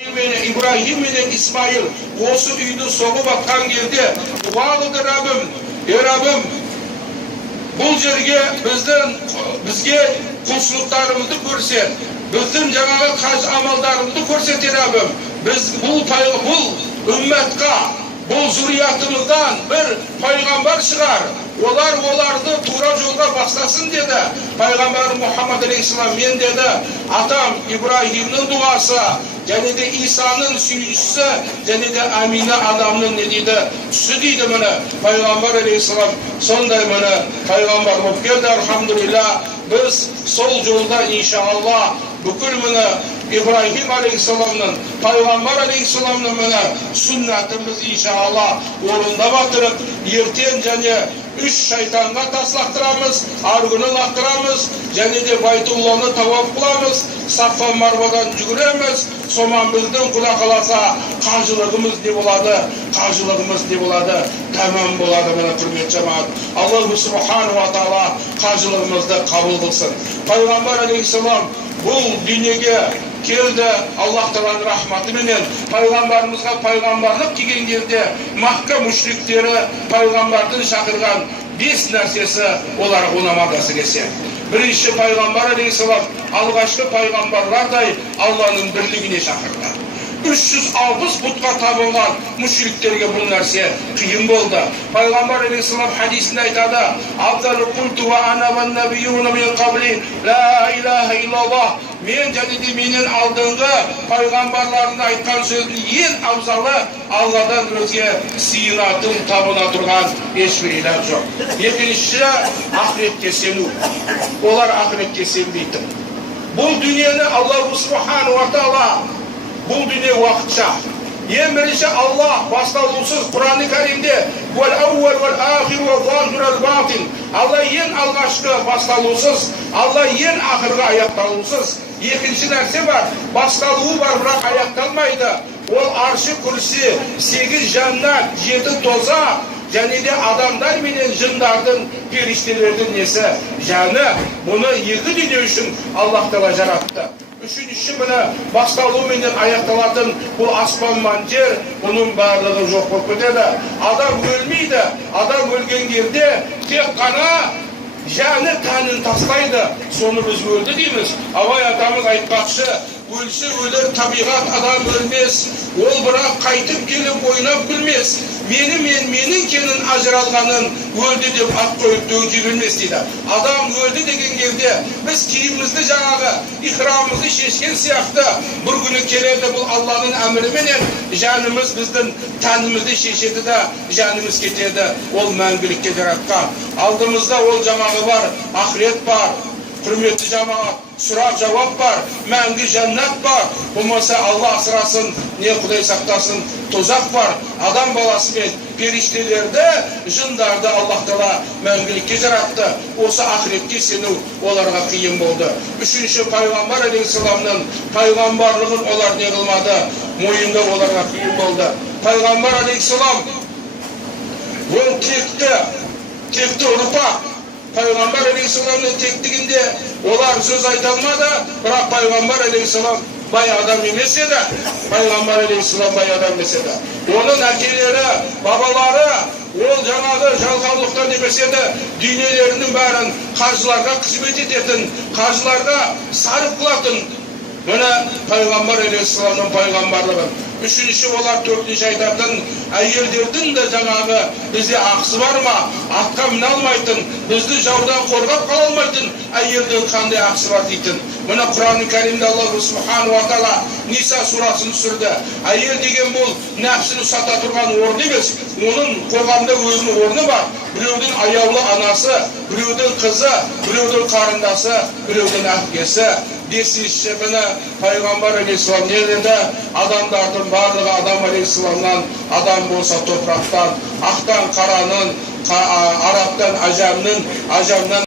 İbrahim менен İsmail осы үйді соғып атқан кезде дұға қылды Раббым, бұл жерге бізге құлшылықтарымызды көрсет, біздің жаңағы қаж амалдарымызды көрсет Раббым. Біз бұл үмметқа, бұл зұриятымыздан бір пайғамбар шығар. Оларды тура жолға бастасын деді. Пайғамбар Мұхаммад алейхиссалам, мен деді, атам Ибрахимнің дұғасы, және де Исаның сүйіншісі, және де Амина адамның не дейді, түсі дейді мұны. Пайғамбар алейхиссалам сондай мұны пайғамбар болып келді, алхамдулилля. Біз сол жолда иншалла бүкіл мұны İbrahim aleyhisselamның, Пайғамбар алейхиссаламның мұны сүннәтіміз иншалла орында батырып, ертен және 3 шайтанға таслақтырамыз, арғыны лақтырамыз, және де Байтулланы тавап қыламыз, Сафа Марвадан жүгіреміз. Соман біздің құда қаласа қажылығымыз не болады, тәмам болады. Мұны құрмет жамағат. Аллаху субхану ва тағала қажылығымызды қабыл қылсын. Пайғамбар алейхиссалам бұл дүниеге келді Аллах Тағаланың рахматыменен. Пайғамбарымызға пайғамбарлық келген кезде Макка мүшриктері пайғамбардың шақырған 5 нәрсесі оларға ұнамады әсіресе. Бірінші, пайғамбар алейхиссалам алғашқы пайғамбарлардай Алланың бірлігіне шақырды. 360 пұтқа табылған мүшриктерге бұл нәрсе қиын болды. Пайғамбар алейхиссалам хадисінде айтады: "Афдалу культу ва ана ван набиюна мин қабли, ла илаха иллаллах". Мен және де менен алдыңғы пайғамбарлардың айтқан сөздің ең абзалы Алладан өзге сыйынатын, табына тұрған ешбір иlah жоқ. Екінші, ақыретке сену. Олар ақыретке сенбейді. Бұл дүниені Аллаху субхану ва тағала бұл дүние уақытша. Ең бірінші, Аллах басталусыз Құран-ы Кәрімде Алла ең алғашқы басталусыз, Алла ең ақырғы аяқталусыз. Екінші нәрсе бар, басталуы бар, бірақ аяқталмайды. Ол аршы, күрсі, 8 жаннат, 7 тозақ, және де адамдар менен жындардың, періштелердің несі, жаны. Бұны екі дүние үшін Аллах Тағала жаратты. Үшінші, мұны басталу менен аяқталатын бұл аспан мен жер, бұның барлығы жоқ болып кетеді. Адам өлмейді. Адам өлген кезде тек қана жаны тәнін тастайды. Соны біз өлді дейміз. Абай атамыз айтпақшы: өлсе өлер табиғат, адам өлмес. Ол бірақ қайтып келіп ойнап күлмес. Менің кенін ажыралғанын өлді деп ат қойып дөңге білмес дейді. Адам өлді деген кезде біз киімімізді жаңағы ихрамымызды шешкен сияқты бір күні келеді, бұл Алланың әміріменен жанымыз біздің тәнімізді шешеді де жанымыз кетеді. Ол мәңгілікке жаратқан. Алдымызда ол жаңағы бар, ақырет бар. Құрметті жамағат, сұрақ жауап бар, мәңгі жәннат бар. Болмаса Алла асырасын, не Құдай сақтасын, тозақ бар. Адам баласы мен періштелерді, жындарды Аллах Тағала мәңгілікке жаратты. Осы ақыретке сену оларға қиын болды. Үшінші, пайғамбар алейхиссаламның пайғамбарлығын олар не қылмады, мойында оларға қиын болды. Пайғамбар алейхиссалам ол текті ұрпақ. Пайғамбар алейхиссаламның тектігінде олар сөз айта алмады, бірақ пайғамбар алейхиссалам бай адам емес еді. Пайғамбар алейхиссалам бай адам емес еді. Оның әкелері, бабалары ол жаңағы жалқаулықтан емес еді. Дүниелерінің бәрін қажыларға қызмет ететін, қажыларға сарып қылатын. Бұны пайғамбар алейхиссаламның пайғамбарлығы. Үшінші, олар төртінші айтатын, әйелдердің де жаңағы бізде ақысы бар ма? Атқа міне алмайтын, бізді жаудан қорғап қала алмайтын әйелдің қандай ақысы бар дейтін. Мұны Құран-ы Кәрімде Аллаху субхану ва тағала Ниса сурасын түсірді. Әйел деген бұл нәпсіні сата тұрған орны емес, оның қоғамда өзінің орны бар. Біреудің аяулы анасы, біреудің қызы, біреудің қарындасы, біреудің әпкесі. Бесінші, бұны пайғамбар алейхиссалам не деді? Адамдардың барлығы Адам алейхиссаламнан, адам болса топырақтан, ақтан қараның, арабтан ажамның, ажамнан